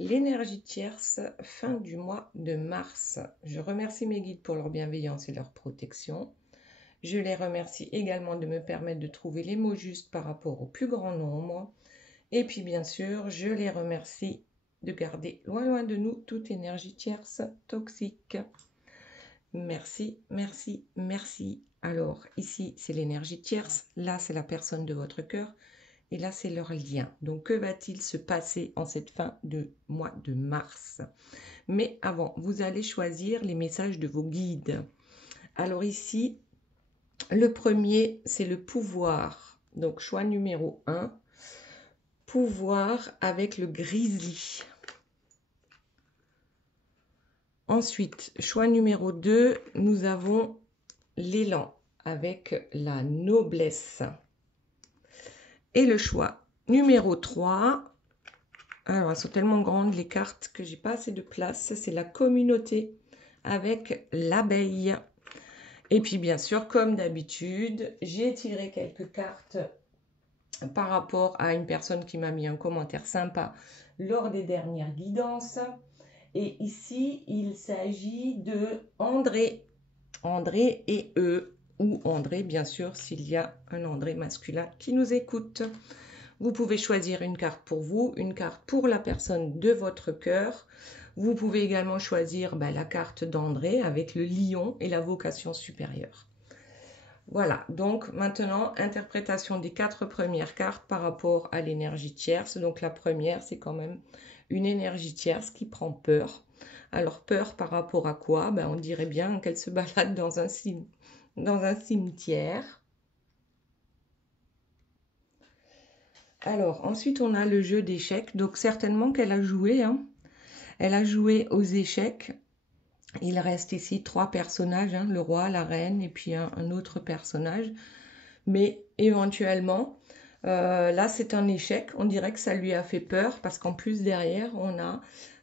L'énergie tierce, fin du mois de mars. Je remercie mes guides pour leur bienveillance et leur protection. Je les remercie également de me permettre de trouver les mots justes par rapport au plus grand nombre. Et puis bien sûr, je les remercie de garder loin de nous toute énergie tierce toxique. Merci, merci, merci. Alors ici, c'est l'énergie tierce. Là, c'est la personne de votre cœur. Et là, c'est leur lien. Donc, que va-t-il se passer en cette fin de mois de mars? Mais avant, vous allez choisir les messages de vos guides. Alors ici, le premier, c'est le pouvoir. Donc, choix numéro 1, pouvoir avec le grizzly. Ensuite, choix numéro 2, nous avons l'élan avec la noblesse. Et le choix numéro 3, alors elles sont tellement grandes les cartes que j'ai pas assez de place, c'est la communauté avec l'abeille. Et puis bien sûr, comme d'habitude, j'ai tiré quelques cartes par rapport à une personne qui m'a mis un commentaire sympa lors des dernières guidances. Et ici, il s'agit de André. André et eux, ou André, bien sûr, s'il y a un André masculin qui nous écoute. Vous pouvez choisir une carte pour vous, une carte pour la personne de votre cœur. Vous pouvez également choisir la carte d'André avec le lion et la vocation supérieure. Voilà, donc maintenant, interprétation des 4 premières cartes par rapport à l'énergie tierce. Donc la première, c'est quand même une énergie tierce qui prend peur. Alors peur par rapport à quoi? On dirait bien qu'elle se balade dans un cimetière. Alors ensuite on a le jeu d'échecs. Donc certainement qu'elle a joué. Elle a joué aux échecs. Il reste ici 3 personnages, le roi, la reine et puis un autre personnage. Mais éventuellement, là c'est un échec. On dirait que ça lui a fait peur parce qu'en plus derrière on a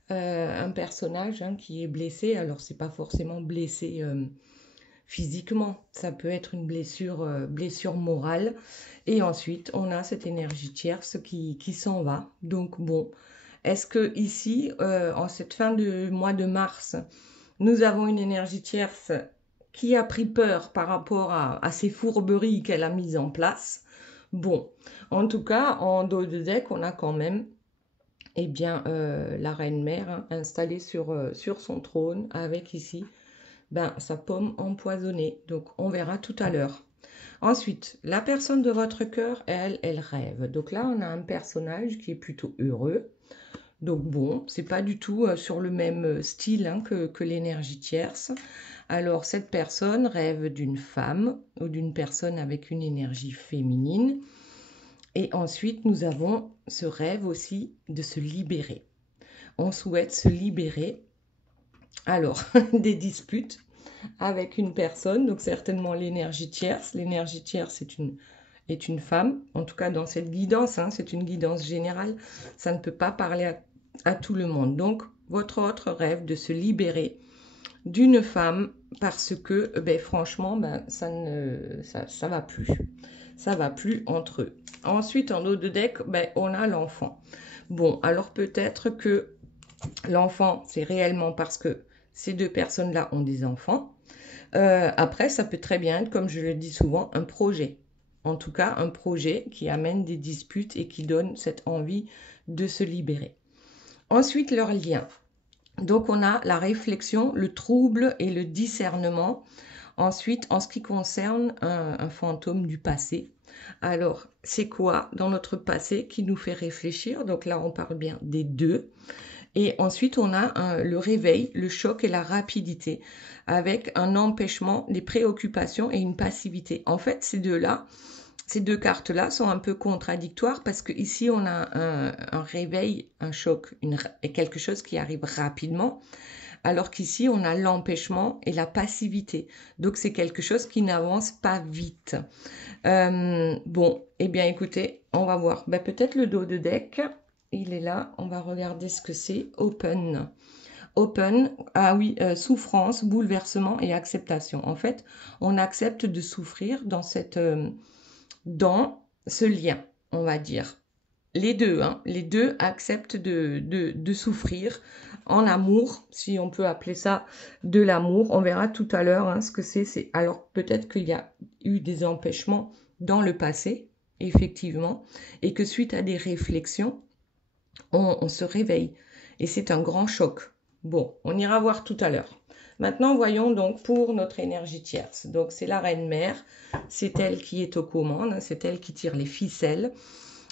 un personnage qui est blessé. Alors c'est pas forcément blessé physiquement, ça peut être une blessure morale. Et ensuite on a cette énergie tierce qui s'en va. Donc bon, est-ce que ici en cette fin de mois de mars, nous avons une énergie tierce qui a pris peur par rapport à ces fourberies qu'elle a mises en place? Bon, en tout cas, en dos de deck, on a quand même la reine-mère installée sur son trône avec ici sa pomme empoisonnée. Donc, on verra tout à l'heure. Ensuite, la personne de votre cœur, elle rêve. Donc là, on a un personnage qui est plutôt heureux. Donc bon, c'est pas du tout sur le même style que l'énergie tierce. Alors cette personne rêve d'une femme ou d'une personne avec une énergie féminine. Et ensuite, nous avons ce rêve aussi de se libérer. On souhaite se libérer, alors, des disputes avec une personne, donc certainement l'énergie tierce. L'énergie tierce est une femme, en tout cas dans cette guidance, c'est une guidance générale, ça ne peut pas parler à tout le monde. Donc, votre autre rêve de se libérer d'une femme parce que, franchement, ça va plus. Ça va plus entre eux. Ensuite, en haut de deck, on a l'enfant. Bon, alors peut-être que l'enfant, c'est réellement parce que ces deux personnes-là ont des enfants. Après, ça peut très bien être, comme je le dis souvent, un projet. En tout cas, un projet qui amène des disputes et qui donne cette envie de se libérer. Ensuite, leur lien. Donc, on a la réflexion, le trouble et le discernement. Ensuite, en ce qui concerne un fantôme du passé. Alors, c'est quoi dans notre passé qui nous fait réfléchir? Donc là, on parle bien des deux. Et ensuite, on a le réveil, le choc et la rapidité, avec un empêchement, des préoccupations et une passivité. En fait, ces deux cartes-là sont un peu contradictoires parce qu'ici, on a un réveil, un choc, et quelque chose qui arrive rapidement, alors qu'ici, on a l'empêchement et la passivité. Donc, c'est quelque chose qui n'avance pas vite. Bon, écoutez, on va voir. Peut-être le dos de deck. Il est là, on va regarder ce que c'est. Open. Open, ah oui, souffrance, bouleversement et acceptation. En fait, on accepte de souffrir dans ce lien, on va dire. les deux, hein, les deux acceptent de souffrir en amour, si on peut appeler ça de l'amour. On verra tout à l'heure hein, ce que c'est. Alors peut-être qu'il y a eu des empêchements dans le passé, effectivement, et que suite à des réflexions, on se réveille. Et c'est un grand choc. Bon, on ira voir tout à l'heure. Maintenant, voyons donc pour notre énergie tierce. Donc, c'est la reine mère. C'est elle qui est aux commandes. C'est elle qui tire les ficelles.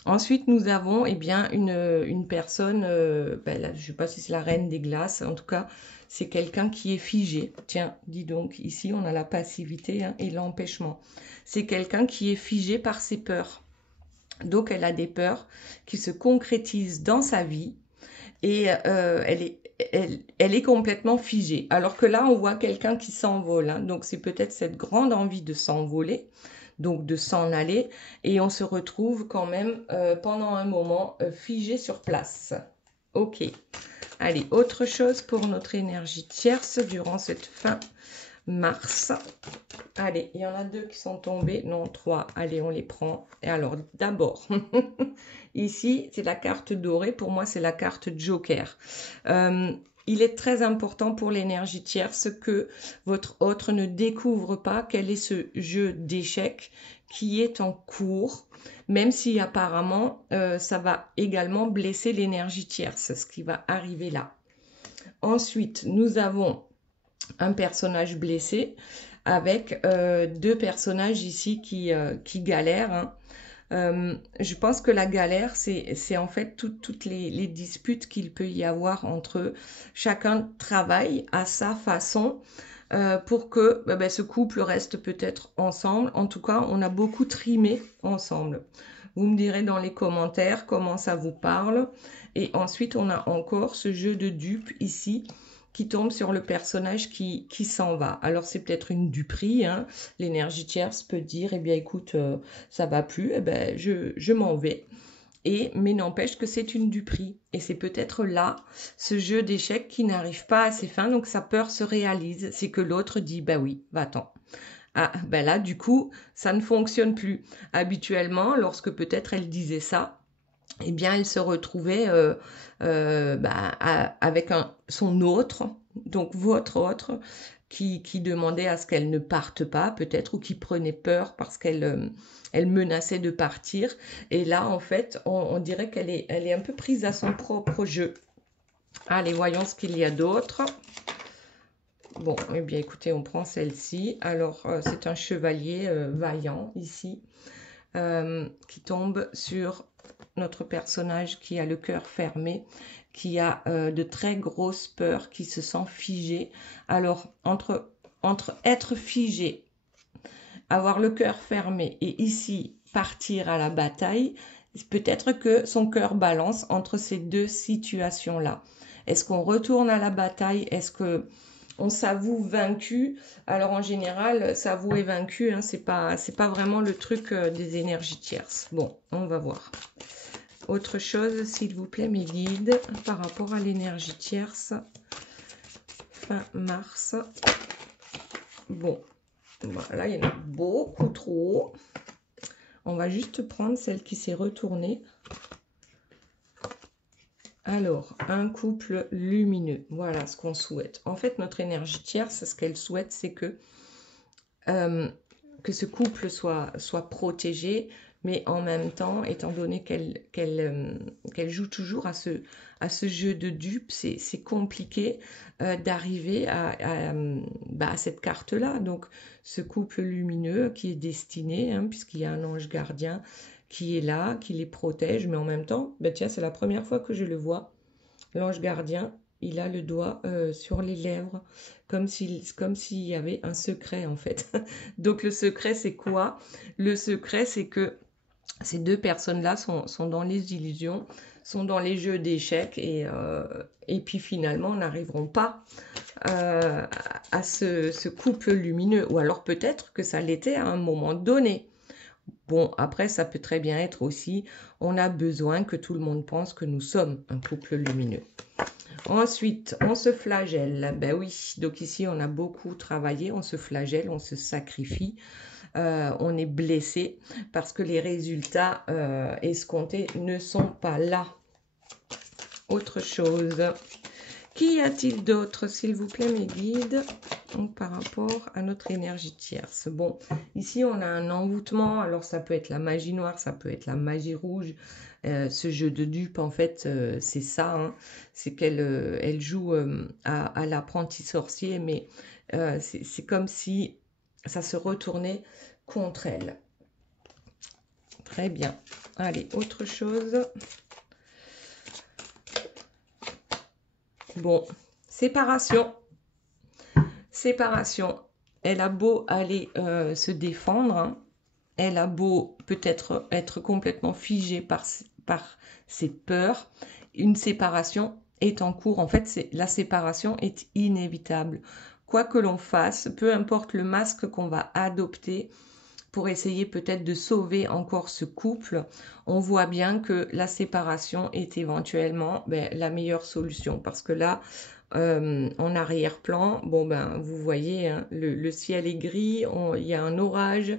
Ensuite, nous avons eh bien, une personne, là, je ne sais pas si c'est la reine des glaces, en tout cas, c'est quelqu'un qui est figé. Tiens, dis donc, ici, on a la passivité hein, et l'empêchement. C'est quelqu'un qui est figé par ses peurs. Donc, elle a des peurs qui se concrétisent dans sa vie et elle est complètement figée. Alors que là, on voit quelqu'un qui s'envole. Hein. Donc, c'est peut-être cette grande envie de s'envoler, donc de s'en aller. Et on se retrouve quand même pendant un moment figé sur place. Ok. Allez, autre chose pour notre énergie tierce durant cette fin mars. Allez, il y en a 2 qui sont tombés. Non, 3. Allez, on les prend. Et alors, d'abord, ici, c'est la carte dorée. Pour moi, c'est la carte Joker. Il est très important pour l'énergie tierce que votre autre ne découvre pas quel est ce jeu d'échecs qui est en cours, même si apparemment, ça va également blesser l'énergie tierce, ce qui va arriver là. Ensuite, nous avons un personnage blessé avec 2 personnages ici qui galèrent. Hein. Je pense que la galère, c'est en fait toutes les disputes qu'il peut y avoir entre eux. Chacun travaille à sa façon pour que ce couple reste peut-être ensemble. En tout cas, on a beaucoup trimé ensemble. Vous me direz dans les commentaires comment ça vous parle. Et ensuite, on a encore ce jeu de dupes ici qui tombe sur le personnage qui s'en va. Alors, c'est peut-être une duperie. Hein. L'énergie tierce peut dire, eh bien, écoute, ça va plus, eh ben, je m'en vais. Mais n'empêche que c'est une duperie. Et c'est peut-être là, ce jeu d'échecs qui n'arrive pas à ses fins. Donc, sa peur se réalise. C'est que l'autre dit, bah oui, va-t'en. Ah, ben là, du coup, ça ne fonctionne plus. Habituellement, lorsque peut-être elle disait ça, eh bien, elle se retrouvait avec son autre, donc votre autre, qui demandait à ce qu'elle ne parte pas, peut-être, ou qui prenait peur parce qu'elle menaçait de partir. Et là, en fait, on dirait qu'elle est un peu prise à son propre jeu. Allez, voyons ce qu'il y a d'autre. Bon, eh bien, écoutez, on prend celle-ci. Alors, c'est un chevalier vaillant, ici, qui tombe sur notre personnage qui a le cœur fermé, qui a de très grosses peurs, qui se sent figé. Alors, entre être figé, avoir le cœur fermé et ici partir à la bataille, peut-être que son cœur balance entre ces 2 situations-là. Est-ce qu'on retourne à la bataille? Est-ce que on s'avoue vaincu? Alors en général, s'avouer vaincu, hein, c'est pas vraiment le truc des énergies tierces. Bon, on va voir. Autre chose, s'il vous plaît, mes guides, par rapport à l'énergie tierce, fin mars. Bon, voilà, il y en a beaucoup trop. On va juste prendre celle qui s'est retournée. Alors, un couple lumineux, voilà ce qu'on souhaite. En fait, notre énergie tierce, ce qu'elle souhaite, c'est que ce couple soit protégé, mais en même temps, étant donné qu'elle joue toujours à ce jeu de dupes, c'est compliqué d'arriver à cette carte-là. Donc, ce couple lumineux qui est destiné, hein, puisqu'il y a un ange gardien qui est là, qui les protège, mais en même temps, tiens, c'est la première fois que je le vois. L'ange gardien, il a le doigt sur les lèvres, comme s'il y avait un secret en fait. Donc le secret, c'est quoi? Le secret, c'est que ces 2 personnes-là sont dans les illusions, sont dans les jeux d'échecs et puis finalement n'arriveront pas à ce couple lumineux. Ou alors peut-être que ça l'était à un moment donné. Bon, après, ça peut très bien être aussi, on a besoin que tout le monde pense que nous sommes un couple lumineux. Ensuite, on se flagelle. Ben oui, donc ici, on a beaucoup travaillé, on se flagelle, on se sacrifie. on est blessé parce que les résultats escomptés ne sont pas là. Autre chose. Qu'y a-t-il d'autre, s'il vous plaît, mes guides, donc, par rapport à notre énergie tierce? Bon, ici, on a un envoûtement. Alors, ça peut être la magie noire, ça peut être la magie rouge. Ce jeu de dupe, en fait, c'est ça. Hein. C'est qu'elle elle joue à l'apprenti sorcier, mais c'est comme si ça se retournait contre elle. Très bien. Allez, autre chose. Bon, séparation. Séparation. Elle a beau aller se défendre, hein. Elle a beau peut-être être complètement figée par ses peurs. Une séparation est en cours. En fait, la séparation est inévitable. Quoi que l'on fasse, peu importe le masque qu'on va adopter, pour essayer peut-être de sauver encore ce couple, on voit bien que la séparation est éventuellement la meilleure solution. Parce que là, en arrière-plan, bon ben vous voyez, hein, le ciel est gris, il y a un orage,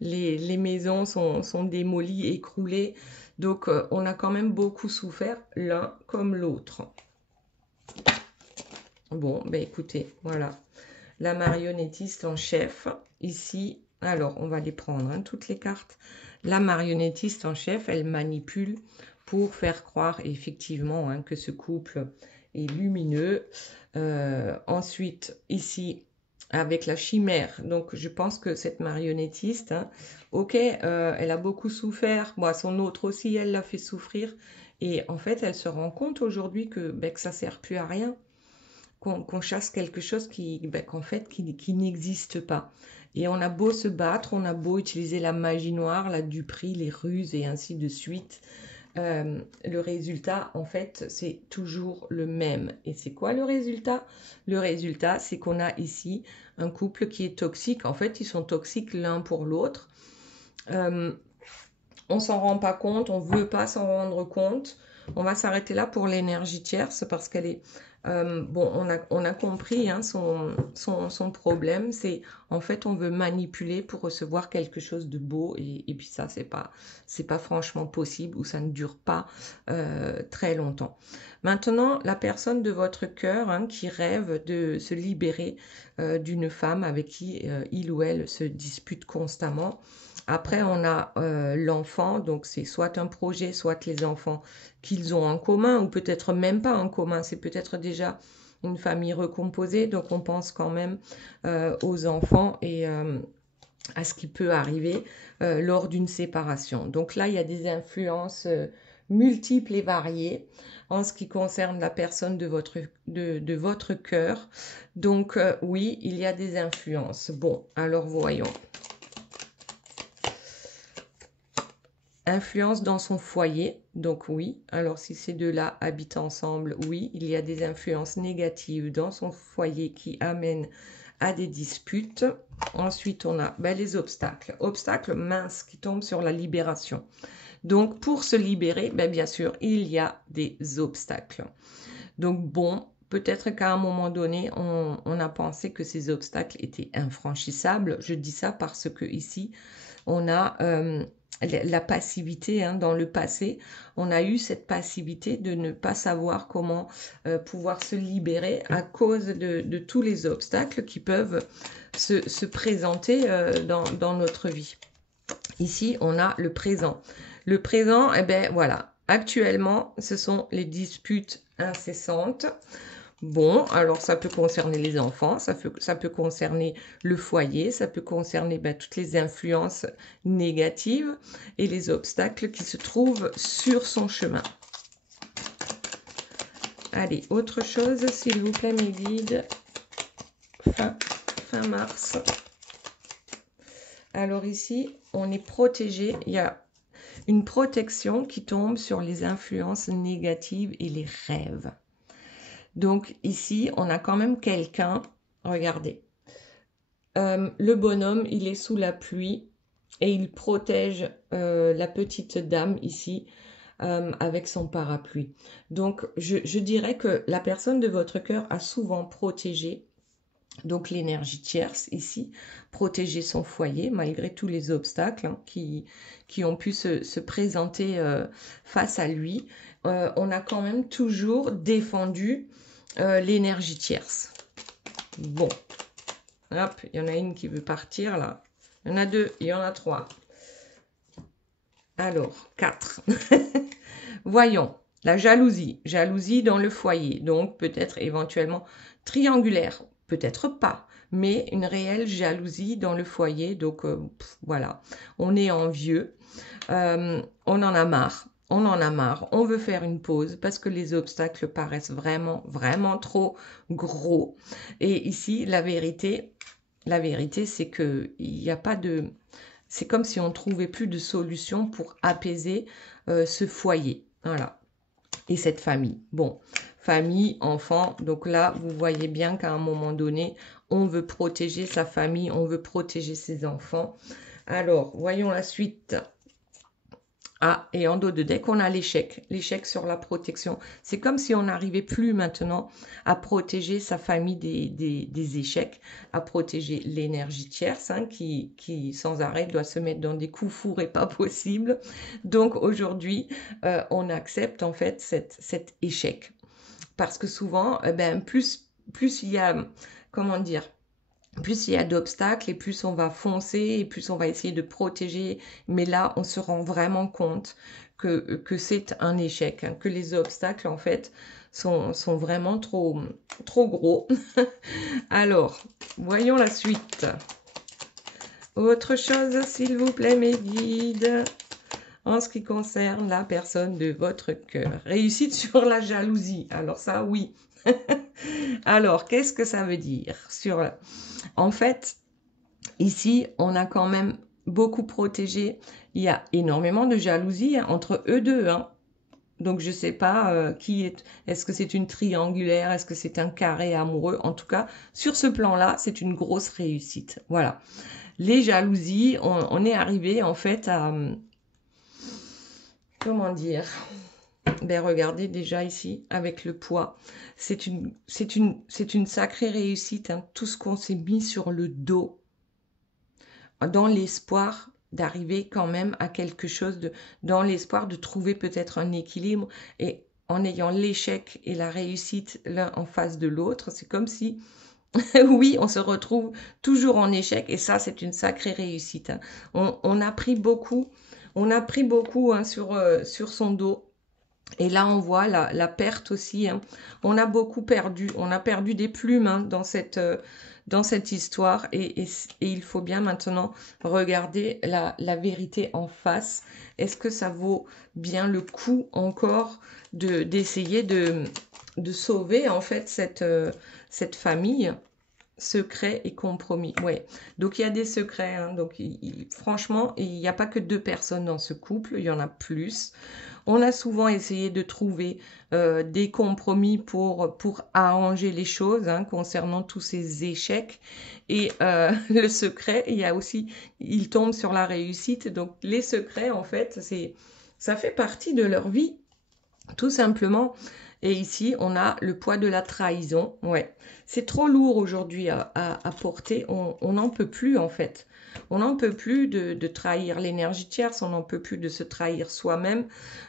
les maisons sont démolies, écroulées. Donc on a quand même beaucoup souffert l'un comme l'autre. Bon, ben écoutez, voilà. La marionnettiste en chef, ici. Alors, on va les prendre, hein, toutes les cartes. La marionnettiste en chef, elle manipule pour faire croire effectivement hein, que ce couple est lumineux. Ensuite, ici, avec la chimère. Donc, je pense que cette marionnettiste, hein, ok, elle a beaucoup souffert. Bon, son autre aussi, elle l'a fait souffrir. Et en fait, elle se rend compte aujourd'hui que ça ne sert plus à rien. Qu'on chasse quelque chose qu'en fait, qui n'existe pas. Et on a beau se battre, on a beau utiliser la magie noire, la duperie, les ruses et ainsi de suite. Le résultat, en fait, c'est toujours le même. Et c'est quoi le résultat? Le résultat, c'est qu'on a ici un couple qui est toxique. En fait, ils sont toxiques l'un pour l'autre. On s'en rend pas compte, on veut pas s'en rendre compte. On va s'arrêter là pour l'énergie tierce parce qu'elle est... bon, on a compris hein, son problème, c'est en fait on veut manipuler pour recevoir quelque chose de beau et puis ça c'est pas franchement possible ou ça ne dure pas très longtemps. Maintenant, la personne de votre cœur hein, qui rêve de se libérer d'une femme avec qui il ou elle se dispute constamment. Après, on a l'enfant, donc c'est soit un projet, soit les enfants qu'ils ont en commun, ou peut-être même pas en commun, c'est peut-être déjà une famille recomposée, donc on pense quand même aux enfants et à ce qui peut arriver lors d'une séparation. Donc là, il y a des influences multiples et variées en ce qui concerne la personne de votre cœur. Donc oui, il y a des influences. Bon, alors voyons. Influence dans son foyer, donc oui. Alors si ces deux-là habitent ensemble, oui, il y a des influences négatives dans son foyer qui amènent à des disputes. Ensuite, on a les obstacles. Obstacles minces qui tombent sur la libération. Donc pour se libérer, bien sûr, il y a des obstacles. Donc bon, peut-être qu'à un moment donné, on a pensé que ces obstacles étaient infranchissables. Je dis ça parce que ici, on a... la passivité hein, dans le passé, on a eu cette passivité de ne pas savoir comment pouvoir se libérer à cause de tous les obstacles qui peuvent se présenter dans notre vie. Ici, on a le présent. Le présent, voilà, actuellement, ce sont les disputes incessantes. Bon, alors ça peut concerner les enfants, ça peut concerner le foyer, ça peut concerner toutes les influences négatives et les obstacles qui se trouvent sur son chemin. Allez, autre chose, s'il vous plaît, mes guides. Fin mars. Alors ici, on est protégé. Il y a une protection qui tombe sur les influences négatives et les rêves. Donc ici, on a quand même quelqu'un, regardez, le bonhomme, il est sous la pluie et il protège la petite dame ici avec son parapluie. Donc je dirais que la personne de votre cœur a souvent protégé Donc l'énergie tierce ici, protéger son foyer malgré tous les obstacles hein, qui ont pu se présenter face à lui. On a quand même toujours défendu l'énergie tierce. Bon, hop, il y en a une qui veut partir là. Il y en a deux, il y en a trois. Alors, 4. Voyons, la jalousie. Jalousie dans le foyer, donc peut-être éventuellement triangulaire. Peut-être pas, mais une réelle jalousie dans le foyer. Donc voilà, on est envieux, on en a marre. On en a marre, on veut faire une pause parce que les obstacles paraissent vraiment, vraiment trop gros. Et ici, la vérité c'est qu'il n'y a pas de... C'est comme si on ne trouvait plus de solution pour apaiser ce foyer. Voilà. Et cette famille. Bon, famille, enfant. Donc là, vous voyez bien qu'à un moment donné, on veut protéger sa famille, on veut protéger ses enfants. Alors, voyons la suite. Ah, et en dos de deck, on a l'échec. L'échec sur la protection. C'est comme si on n'arrivait plus maintenant à protéger sa famille des échecs, à protéger l'énergie tierce, hein, qui sans arrêt doit se mettre dans des coups fourrés pas possible. Donc aujourd'hui, on accepte en fait cet échec. Parce que souvent, plus il y a, comment dire, plus il y a d'obstacles et plus on va foncer et plus on va essayer de protéger. Mais là, on se rend vraiment compte que c'est un échec, hein, que les obstacles, en fait, sont vraiment trop gros. Alors, voyons la suite. Autre chose, s'il vous plaît, mes guides, en ce qui concerne la personne de votre cœur. Réussite sur la jalousie. Alors ça, oui. Alors, qu'est-ce que ça veut dire sur... En fait, ici, on a quand même beaucoup protégé. Il y a énormément de jalousie hein, entre eux deux. Hein. Donc, je ne sais pas qui est... Est-ce que c'est une triangulaire? Est-ce que c'est un carré amoureux? En tout cas, sur ce plan-là, c'est une grosse réussite. Voilà. Les jalousies, on est arrivé en fait à... Comment dire? Ben regardez déjà ici avec le poids, c'est une sacrée réussite, hein, tout ce qu'on s'est mis sur le dos, dans l'espoir d'arriver quand même à quelque chose, dans l'espoir de trouver peut-être un équilibre et en ayant l'échec et la réussite l'un en face de l'autre, c'est comme si, oui, on se retrouve toujours en échec et ça c'est une sacrée réussite. Hein. On a pris beaucoup, hein, sur son dos. Et là, on voit la perte aussi. Hein. On a beaucoup perdu. On a perdu des plumes hein, dans cette histoire. Et il faut bien maintenant regarder la vérité en face. Est-ce que ça vaut bien le coup encore d'essayer de sauver en fait cette famille? Secret et compromis. Ouais. Donc il y a des secrets. Hein. Donc franchement, il n'y a pas que 2 personnes dans ce couple. Il y en a plus. On a souvent essayé de trouver des compromis pour arranger les choses hein, concernant tous ces échecs. Et le secret, il y a aussi, il tombe sur la réussite. Donc les secrets, en fait, ça fait partie de leur vie, tout simplement. Et ici, on a le poids de la trahison. Ouais, c'est trop lourd aujourd'hui à porter. On n'en peut plus, en fait. On n'en peut plus de trahir l'énergie tierce. On n'en peut plus de se trahir soi-même.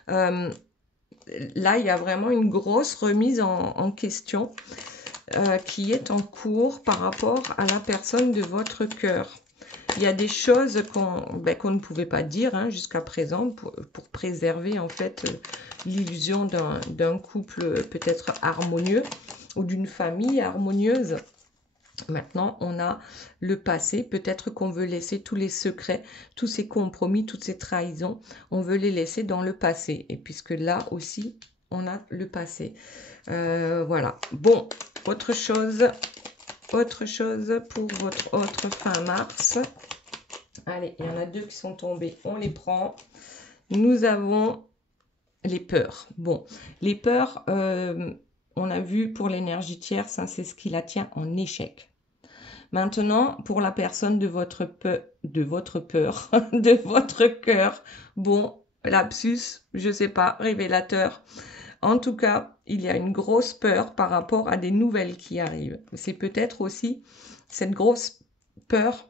Là, il y a vraiment une grosse remise en question qui est en cours par rapport à la personne de votre cœur. Il y a des choses qu'on ne pouvait pas dire hein, jusqu'à présent pour préserver en fait l'illusion d'un couple peut-être harmonieux ou d'une famille harmonieuse. Maintenant, on a le passé. Peut-être qu'on veut laisser tous les secrets, tous ces compromis, toutes ces trahisons, on veut les laisser dans le passé. Et puisque là aussi, on a le passé. Voilà. Bon, autre chose pour votre autre fin mars. Allez, il y en a 2 qui sont tombés. On les prend. Nous avons les peurs. Bon, les peurs, on a vu pour l'énergie tierce, hein, c'est ce qui la tient en échec. Maintenant, pour la personne de votre peur, de votre cœur, bon, lapsus, je sais pas, révélateur. En tout cas, il y a une grosse peur par rapport à des nouvelles qui arrivent. C'est peut-être aussi cette grosse peur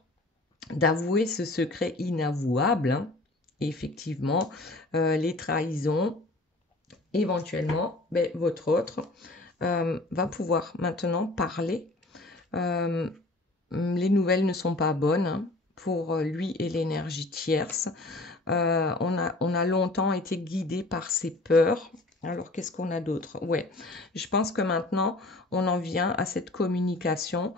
d'avouer ce secret inavouable, hein. Effectivement, les trahisons, éventuellement, ben, votre autre va pouvoir maintenant parler. Les nouvelles ne sont pas bonnes, hein, pour lui et l'énergie tierce. On a longtemps été guidé par ses peurs. Alors, qu'est-ce qu'on a d'autre? Ouais, je pense que maintenant, on en vient à cette communication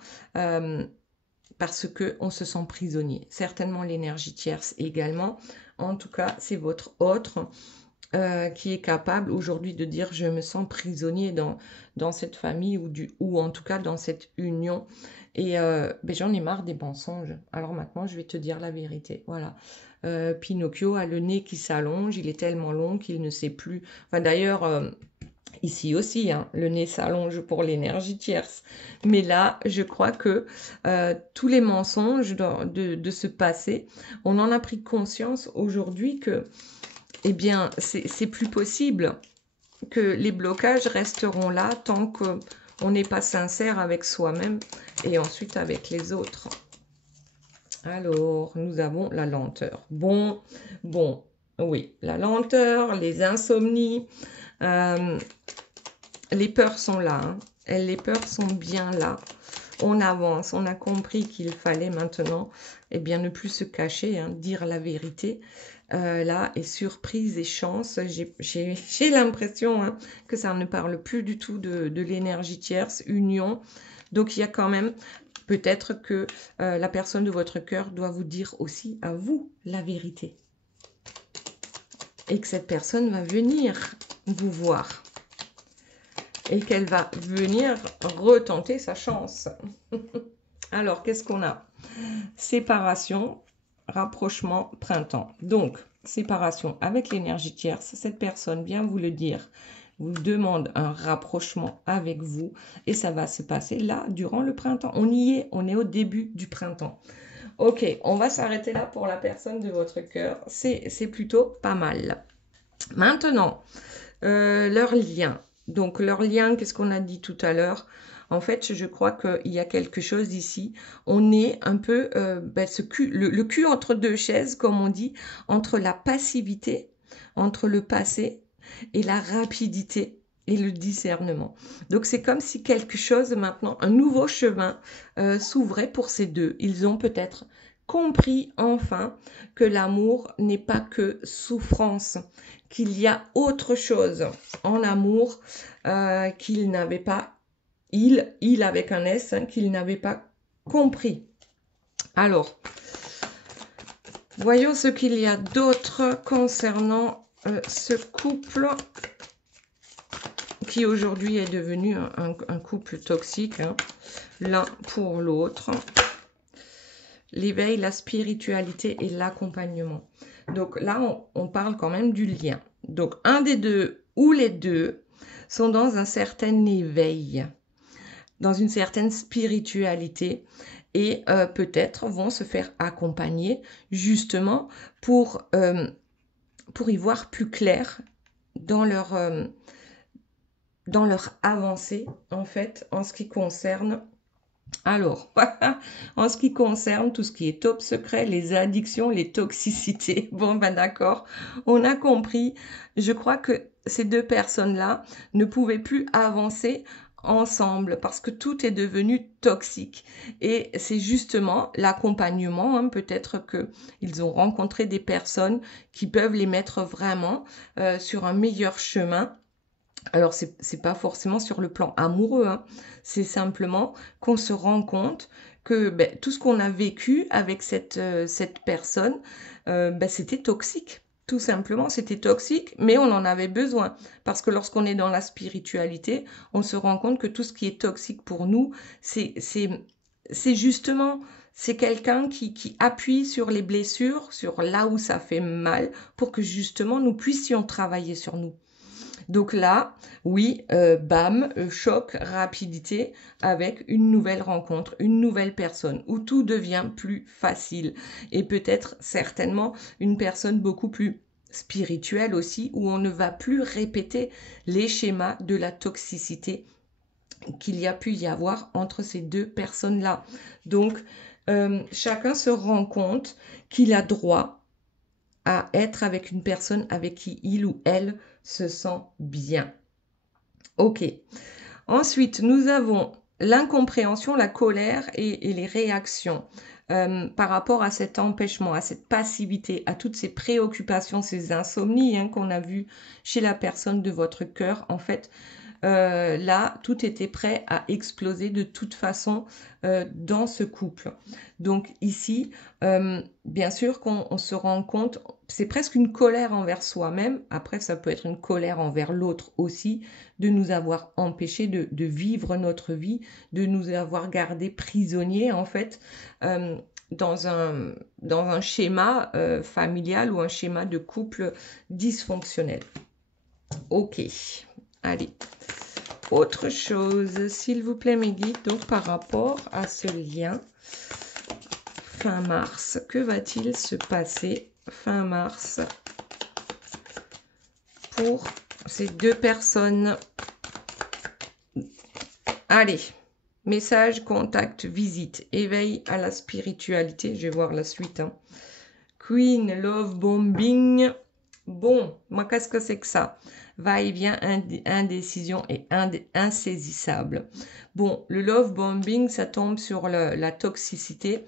parce qu'on se sent prisonnier. Certainement l'énergie tierce également. En tout cas, c'est votre autre qui est capable aujourd'hui de dire je me sens prisonnier dans cette famille ou en tout cas dans cette union. Et ben, j'en ai marre des mensonges. Alors maintenant, je vais te dire la vérité. Voilà. Pinocchio a le nez qui s'allonge. Il est tellement long qu'il ne sait plus. Enfin, d'ailleurs, ici aussi, hein, le nez s'allonge pour l'énergie tierce. Mais là, je crois que tous les mensonges de ce passé, on en a pris conscience aujourd'hui que, eh bien, c'est plus possible, que les blocages resteront là tant qu'on n'est pas sincère avec soi-même et ensuite avec les autres. Alors, nous avons la lenteur. Bon, oui, la lenteur, les insomnies, les peurs sont là, hein. Les peurs sont bien là. On avance, on a compris qu'il fallait maintenant, eh bien, ne plus se cacher, hein, dire la vérité. Là, et surprise et chance, j'ai l'impression, hein, que ça ne parle plus du tout de l'énergie tierce, union. Donc, il y a quand même peut-être que la personne de votre cœur doit vous dire aussi à vous la vérité. Et que cette personne va venir vous voir. Et qu'elle va venir retenter sa chance. Alors, qu'est-ce qu'on a? Séparation, rapprochement, printemps. Donc, séparation avec l'énergie tierce. Cette personne vient vous le dire, vous demande un rapprochement avec vous. Et ça va se passer là, durant le printemps. On y est, on est au début du printemps. Ok, on va s'arrêter là pour la personne de votre cœur. C'est plutôt pas mal. Maintenant, leur lien. Donc, leur lien, qu'est-ce qu'on a dit tout à l'heure? En fait, je crois qu'il y a quelque chose ici. On est un peu ben, le cul entre deux chaises, comme on dit, entre la passivité, entre le passé et la rapidité et le discernement. Donc, c'est comme si quelque chose maintenant, un nouveau chemin s'ouvrait pour ces deux. Ils ont peut-être compris enfin que l'amour n'est pas que souffrance, qu'il y a autre chose en amour qu'il n'avait pas, il avec un S, hein, qu'il n'avait pas compris. Alors, voyons ce qu'il y a d'autre concernant ce couple qui aujourd'hui est devenu un couple toxique, hein, l'un pour l'autre. L'éveil, la spiritualité et l'accompagnement. Donc là, on parle quand même du lien. Donc un des deux ou les deux sont dans un certain éveil, dans une certaine spiritualité et peut-être vont se faire accompagner justement pour y voir plus clair dans leur avancée en fait en ce qui concerne. Alors, en ce qui concerne tout ce qui est top secret, les addictions, les toxicités, bon ben d'accord, on a compris. Je crois que ces deux personnes-là ne pouvaient plus avancer ensemble parce que tout est devenu toxique. Et c'est justement l'accompagnement, hein, peut-être qu'ils ont rencontré des personnes qui peuvent les mettre vraiment sur un meilleur chemin. Alors, c'est pas forcément sur le plan amoureux, hein. C'est simplement qu'on se rend compte que ben, tout ce qu'on a vécu avec cette personne, ben, c'était toxique. Tout simplement, c'était toxique, mais on en avait besoin. Parce que lorsqu'on est dans la spiritualité, on se rend compte que tout ce qui est toxique pour nous, c'est justement, c'est quelqu'un qui appuie sur les blessures, sur là où ça fait mal, pour que justement nous puissions travailler sur nous. Donc là, oui, bam, choc, rapidité avec une nouvelle rencontre, une nouvelle personne où tout devient plus facile et peut-être certainement une personne beaucoup plus spirituel aussi, où on ne va plus répéter les schémas de la toxicité qu'il y a pu y avoir entre ces deux personnes-là. Donc, chacun se rend compte qu'il a droit à être avec une personne avec qui il ou elle se sent bien. Ok. Ensuite, nous avons l'incompréhension, la colère et les réactions par rapport à cet empêchement, à cette passivité, à toutes ces préoccupations, ces insomnies qu'on a vues chez la personne de votre cœur. En fait, là, tout était prêt à exploser de toute façon dans ce couple. Donc ici, bien sûr qu'on se rend compte, c'est presque une colère envers soi-même. Après, ça peut être une colère envers l'autre aussi, de nous avoir empêchés de vivre notre vie, de nous avoir gardés prisonniers, en fait, dans un schéma familial ou un schéma de couple dysfonctionnel. Ok, allez. Autre chose, s'il vous plaît, mes guides, donc par rapport à ce lien, fin mars, que va-t-il se passer fin mars pour ces deux personnes? Allez, message, contact, visite, éveil à la spiritualité, je vais voir la suite. Queen, love bombing. Bon, moi, qu'est-ce que c'est que ça? Va-et-vient, indécision et insaisissable. Bon, le love bombing, ça tombe sur la toxicité.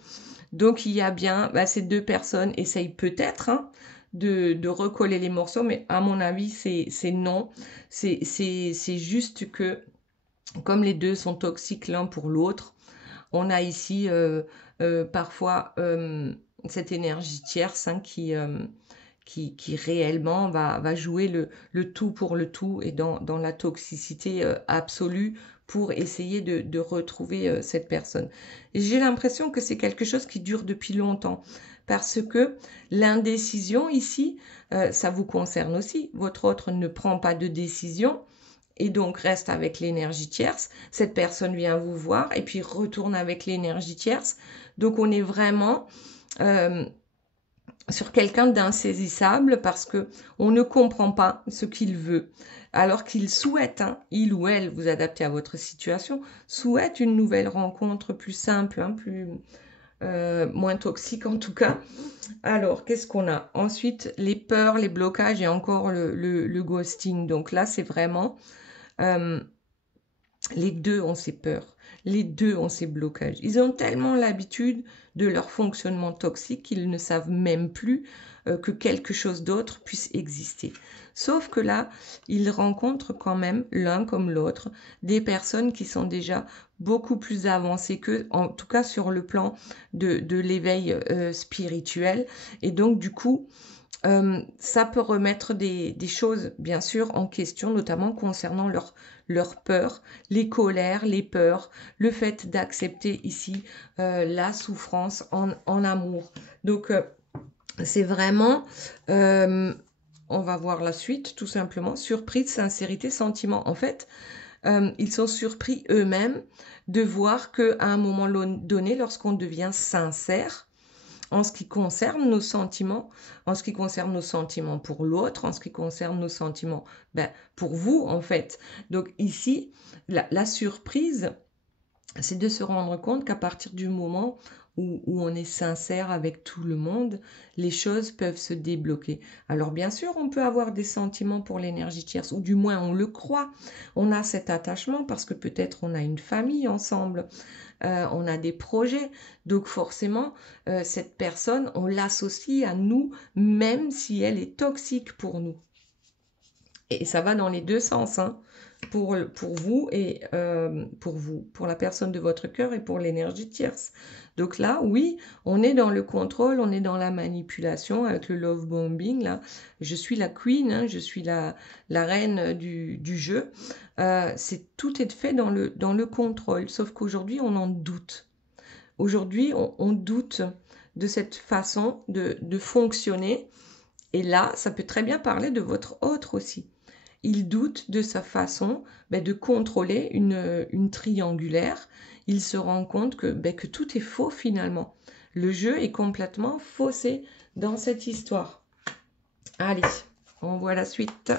Donc, il y a bien, ces deux personnes essayent peut-être de recoller les morceaux, mais à mon avis, c'est non. C'est juste que, comme les deux sont toxiques l'un pour l'autre, on a ici parfois cette énergie tierce qui réellement va jouer le tout pour le tout et dans la toxicité absolue pour essayer de retrouver cette personne. Et j'ai l'impression que c'est quelque chose qui dure depuis longtemps parce que l'indécision ici, ça vous concerne aussi. Votre autre ne prend pas de décision et donc reste avec l'énergie tierce. Cette personne vient vous voir et puis retourne avec l'énergie tierce. Donc on est vraiment sur quelqu'un d'insaisissable parce que on ne comprend pas ce qu'il veut. Alors qu'il souhaite, il ou elle, vous adapter à votre situation, souhaite une nouvelle rencontre plus simple, plus moins toxique en tout cas. Alors, qu'est-ce qu'on a? Ensuite, les peurs, les blocages et encore le ghosting. Donc là, c'est vraiment... les deux ont ces peurs, les deux ont ces blocages. Ils ont tellement l'habitude de leur fonctionnement toxique qu'ils ne savent même plus que quelque chose d'autre puisse exister. Sauf que là, ils rencontrent quand même l'un comme l'autre des personnes qui sont déjà beaucoup plus avancées qu'eux, en tout cas sur le plan de l'éveil spirituel. Et donc du coup, ça peut remettre des choses, bien sûr, en question, notamment concernant leur peur, les colères, les peurs, le fait d'accepter ici la souffrance en amour. Donc, c'est vraiment, on va voir la suite, tout simplement, surprise, sincérité, sentiment. En fait, ils sont surpris eux-mêmes de voir qu'à un moment donné, lorsqu'on devient sincère, en ce qui concerne nos sentiments, en ce qui concerne nos sentiments pour l'autre, en ce qui concerne nos sentiments pour vous, en fait. Donc ici, la surprise, c'est de se rendre compte qu'à partir du moment où on est sincère avec tout le monde, les choses peuvent se débloquer. Alors bien sûr, on peut avoir des sentiments pour l'énergie tierce, ou du moins on le croit. On a cet attachement parce que peut-être on a une famille ensemble, on a des projets. Donc forcément, cette personne, on l'associe à nous, même si elle est toxique pour nous. Et ça va dans les deux sens, pour vous et pour la personne de votre cœur et pour l'énergie tierce. Donc là, oui, on est dans le contrôle, on est dans la manipulation avec le love bombing. Là, je suis la queen, je suis la reine du jeu. Tout est fait dans le contrôle, sauf qu'aujourd'hui, on en doute. Aujourd'hui, on doute de cette façon de fonctionner. Et là, ça peut très bien parler de votre autre aussi. Il doute de sa façon de contrôler une triangulaire. Il se rend compte que tout est faux finalement. Le jeu est complètement faussé dans cette histoire. Allez, on voit la suite.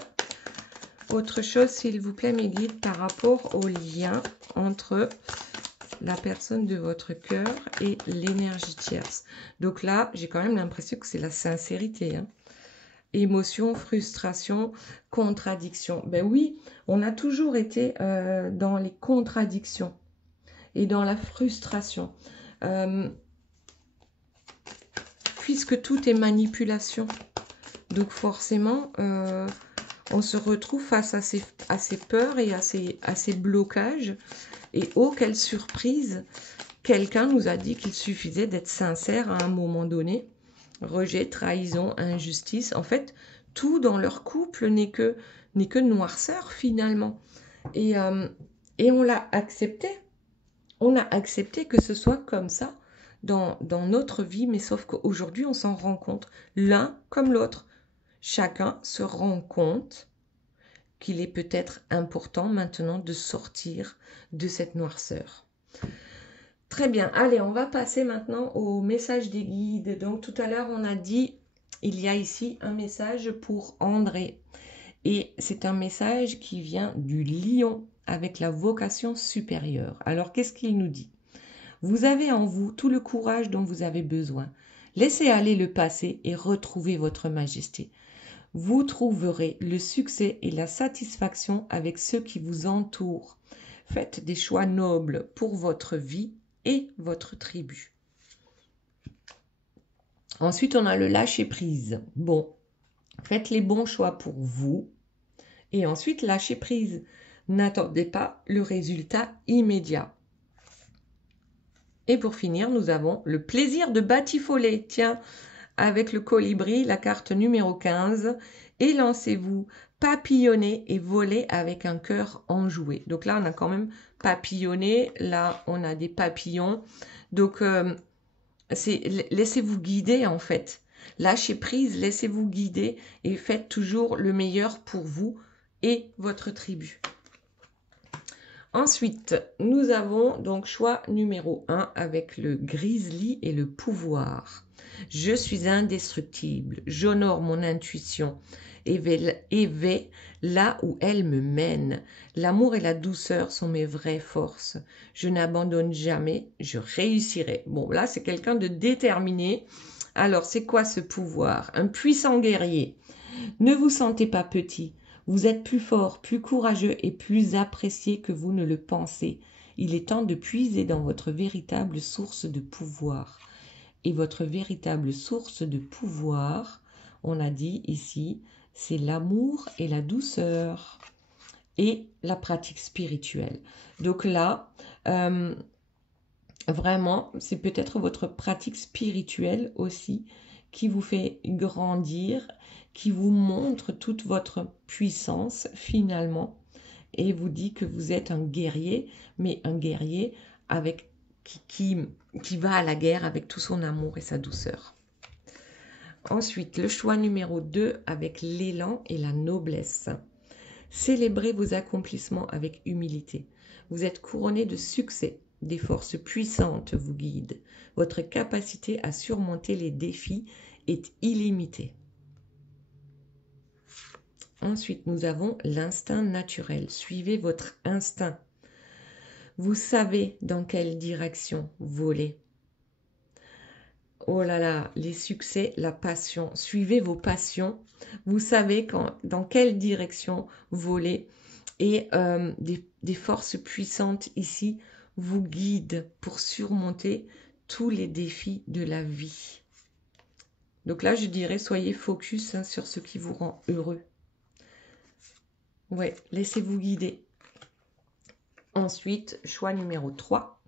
Autre chose, s'il vous plaît, mes guides, par rapport au lien entre la personne de votre cœur et l'énergie tierce. Donc là, j'ai quand même l'impression que c'est la sincérité. Hein. Émotion, frustration, contradiction. Ben oui, on a toujours été dans les contradictions et dans la frustration. Puisque tout est manipulation. Donc forcément, on se retrouve face à ces peurs et à ces blocages. Et oh, quelle surprise! Quelqu'un nous a dit qu'il suffisait d'être sincère à un moment donné. Rejet, trahison, injustice. En fait, tout dans leur couple n'est que noirceur finalement. Et on l'a accepté. On a accepté que ce soit comme ça dans notre vie, mais sauf qu'aujourd'hui, on s'en rend compte, l'un comme l'autre. Chacun se rend compte qu'il est peut-être important maintenant de sortir de cette noirceur. Très bien, allez, on va passer maintenant au message des guides. Donc tout à l'heure, on a dit, il y a ici un message pour André. Et c'est un message qui vient du lion avec la vocation supérieure. Alors qu'est-ce qu'il nous dit? Vous avez en vous tout le courage dont vous avez besoin. Laissez aller le passé et retrouvez votre majesté. Vous trouverez le succès et la satisfaction avec ceux qui vous entourent. Faites des choix nobles pour votre vie et votre tribu. Ensuite, on a le lâcher-prise. Bon, faites les bons choix pour vous. Et ensuite, lâcher-prise. N'attendez pas le résultat immédiat. Et pour finir, nous avons le plaisir de batifoler. Tiens, avec le colibri, la carte numéro 15. Et lancez-vous, papillonnez et volez avec un cœur enjoué. Donc là, on a quand même papillonné. Là, on a des papillons. Donc, laissez-vous guider en fait. Lâchez prise, laissez-vous guider et faites toujours le meilleur pour vous et votre tribu. Ensuite, nous avons donc choix numéro 1 avec le grizzly et le pouvoir. Je suis indestructible, j'honore mon intuition et vais là où elle me mène. L'amour et la douceur sont mes vraies forces. Je n'abandonne jamais, je réussirai. Bon, là, c'est quelqu'un de déterminé. Alors, c'est quoi ce pouvoir? Un puissant guerrier. Ne vous sentez pas petit. Vous êtes plus fort, plus courageux et plus apprécié que vous ne le pensez. Il est temps de puiser dans votre véritable source de pouvoir. Et votre véritable source de pouvoir, on a dit ici, c'est l'amour et la douceur et la pratique spirituelle. Donc là, vraiment, c'est peut-être votre pratique spirituelle aussi qui vous fait grandir, qui vous montre toute votre puissance finalement et vous dit que vous êtes un guerrier, mais un guerrier avec qui va à la guerre avec tout son amour et sa douceur. Ensuite, le choix numéro 2 avec l'élan et la noblesse. Célébrez vos accomplissements avec humilité. Vous êtes couronné de succès. Des forces puissantes vous guident. Votre capacité à surmonter les défis est illimitée. Ensuite, nous avons l'instinct naturel. Suivez votre instinct. Vous savez dans quelle direction voler. Oh là là, les succès, la passion. Suivez vos passions. Vous savez dans quelle direction voler. Et des forces puissantes ici vous guident pour surmonter tous les défis de la vie. Donc là, je dirais, soyez focus sur ce qui vous rend heureux. Ouais, laissez-vous guider. Ensuite, choix numéro 3,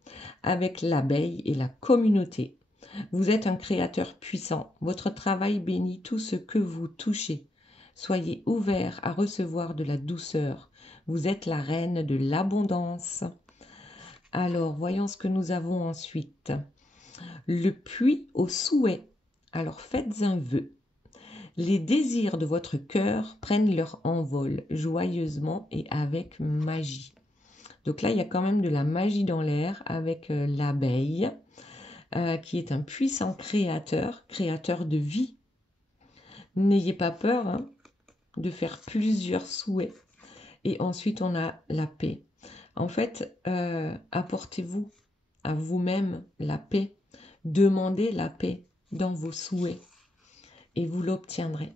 avec l'abeille et la communauté. Vous êtes un créateur puissant. Votre travail bénit tout ce que vous touchez. Soyez ouvert à recevoir de la douceur. Vous êtes la reine de l'abondance. Alors, voyons ce que nous avons ensuite. Le puits au souhait. Alors, faites un vœu. Les désirs de votre cœur prennent leur envol joyeusement et avec magie. Donc là, il y a quand même de la magie dans l'air avec l'abeille, qui est un puissant créateur de vie. N'ayez pas peur hein, de faire plusieurs souhaits. Et ensuite, on a la paix. En fait, apportez-vous à vous-même la paix. Demandez la paix dans vos souhaits et vous l'obtiendrez.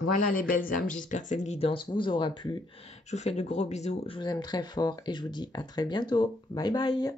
Voilà les belles âmes, j'espère que cette guidance vous aura plu. Je vous fais de gros bisous, je vous aime très fort et je vous dis à très bientôt. Bye bye.